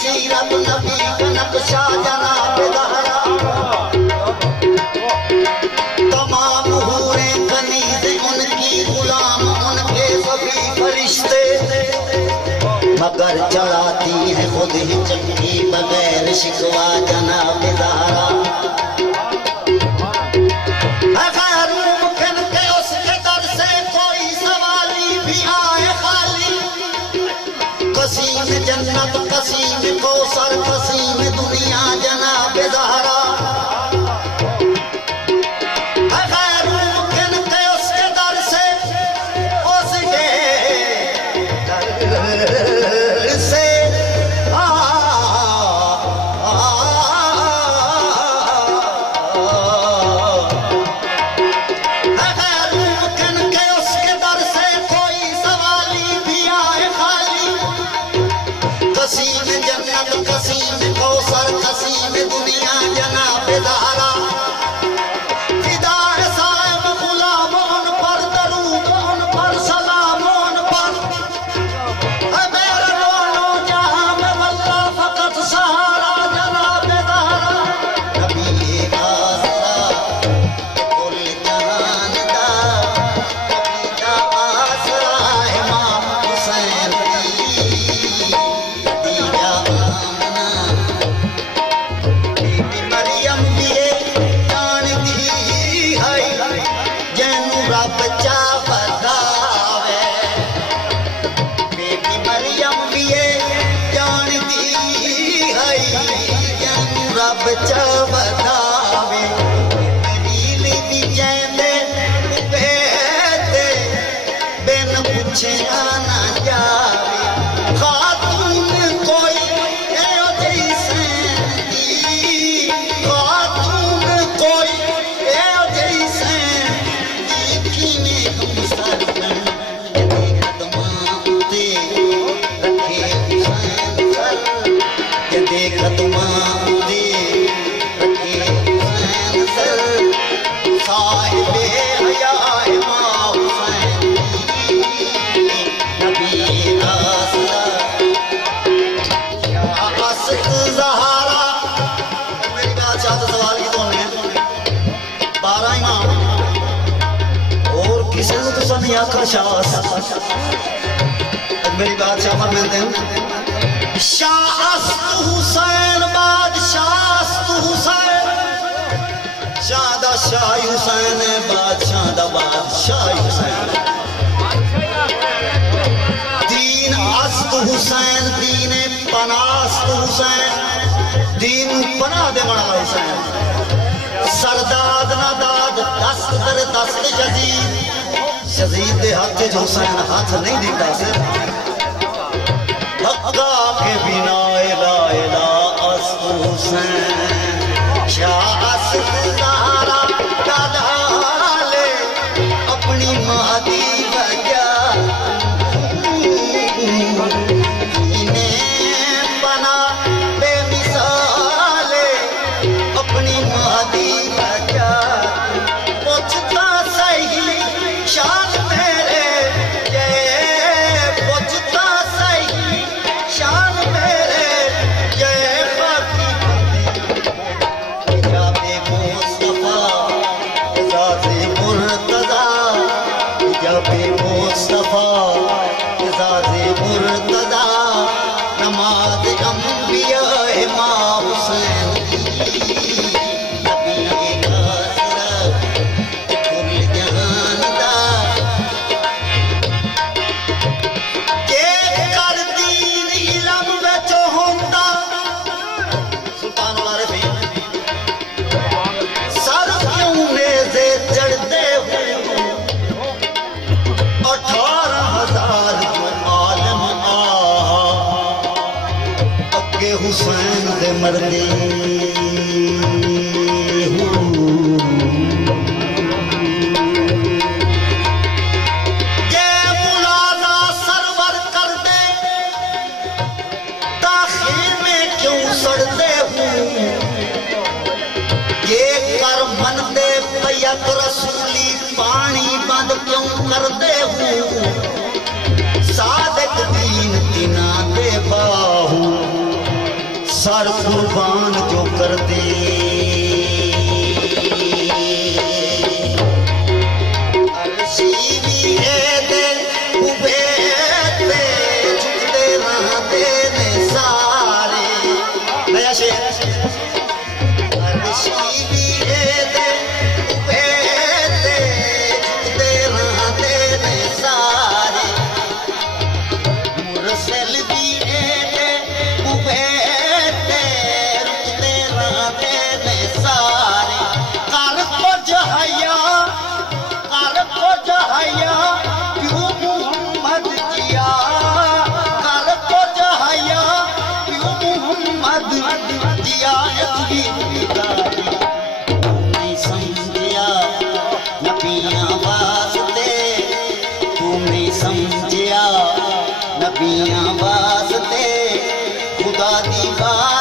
सीरत नबी का नक्शा जनाब ज़हरा तमाम हूरें कनीज़ें उनकी गुलाम उनके सभी फरिश्ते मगर चढ़ाती है खुद ही चक्की बगैर शिकवा जनाब ज़हरा जन्नत कसीम कौसर कसीम दुनिया जनाब ज़हरा गैर मुमकिन के उसके दर से उसके दर से गैर मुमकिन के उसके दर से कोई सवाली भी आए खाली कसीम जन्नत कसीम कौसर कसीम दुनिया जनाब ज़हरा फिदा है साहिब गुलाम उन पर दरूद उन पर सलाम उन पर मेरे दोनों जहां में वल्लाह फकत सहारा जनाब ज़हरा नबी आसरा कुल जहान दा नबी दा आसरा इमाम हुसैन बच्चा बतावे रील भी जैंदे बेते बिन पूछे ना जावे खातून कोई एओ जैसे खातून कोई एओ जैसे किने हम सरपन तमाम ते रखे हुसैन सर ये देख तमाम मेरी बात शाह फरमाते हैं शाहस्त हुसैन बादशाह हुसैन शादा शाह हुसैन बादशाह दा बादशाह हुसैन दीन अस्त हुसैन दीन पनास्त हुसैन दीन पनाह दे बड़ा हुसैन सरदाद ना दाद दस्त दर दस्त जदीद शहीद दे हाथ जो हुसैन हाथ नहीं देता से हक्का के बिना इला इला अस्त हुसैन शाह अस्त ज़हरा डाले अपनी महदी बजा इन्हें बना बेमिसाले अपनी महदी बजा पूछता सही शान हुसैन दे मरदे रसूली पानी बंद क्यों कर दे सादक दीन तिना दे बाहू सर कुर्बान जो कर दे। अर्शी भी दे उबे ते झुकते रहते ने सारे। नया शेर। अर्शी भी दे उबे ते झुकते रहते ने सारे। मुरसल भी उबे ते रुकते रहते ने सारे। कर को जहया क्यों मोहम्मद किया, कर को जहया क्यों मोहम्मद किया। नहीं समझिया नबियां वास्ते, तू नहीं समझिया नबियां वास्ते खुदा दी बात।